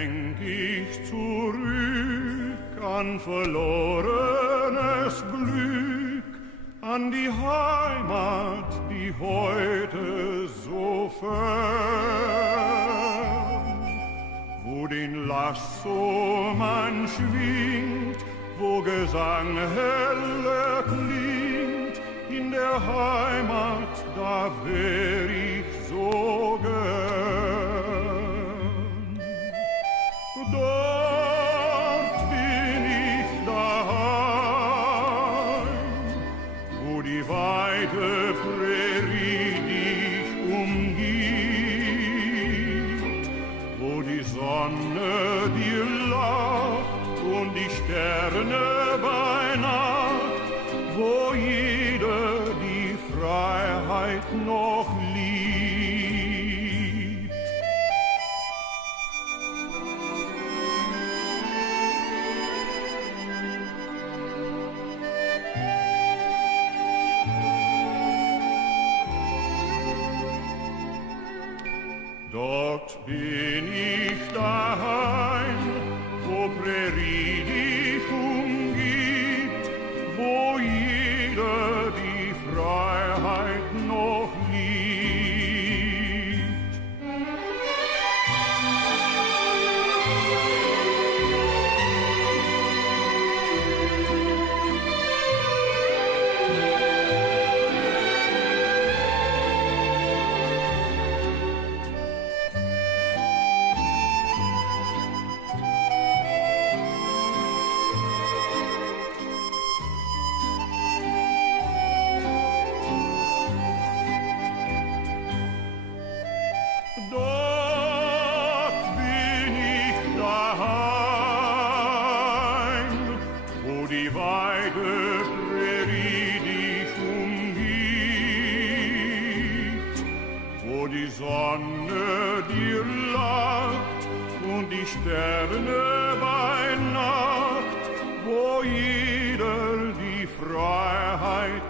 denk ich zurück an verlorenes Glück, an die Heimat, die heute so fern, wo den Lasso man schwingt, wo Gesang heller klingt, in der Heimat, da wär ich so gern. Dort bin ich daheim, wo die weite Prärie dich umgibt, wo die Sonne dir lacht und die Sterne bei Nacht, wo jeder die Freiheit noch liebt. Dort bin ich daheim, wo Prärie dich umgibt, wo jeder die Freiheit noch liebt. Dort bin ich daheim, wo die weite Prärie dich umgibt, wo die Sonne dir lacht und die Sterne bei Nacht, wo jeder die Freiheit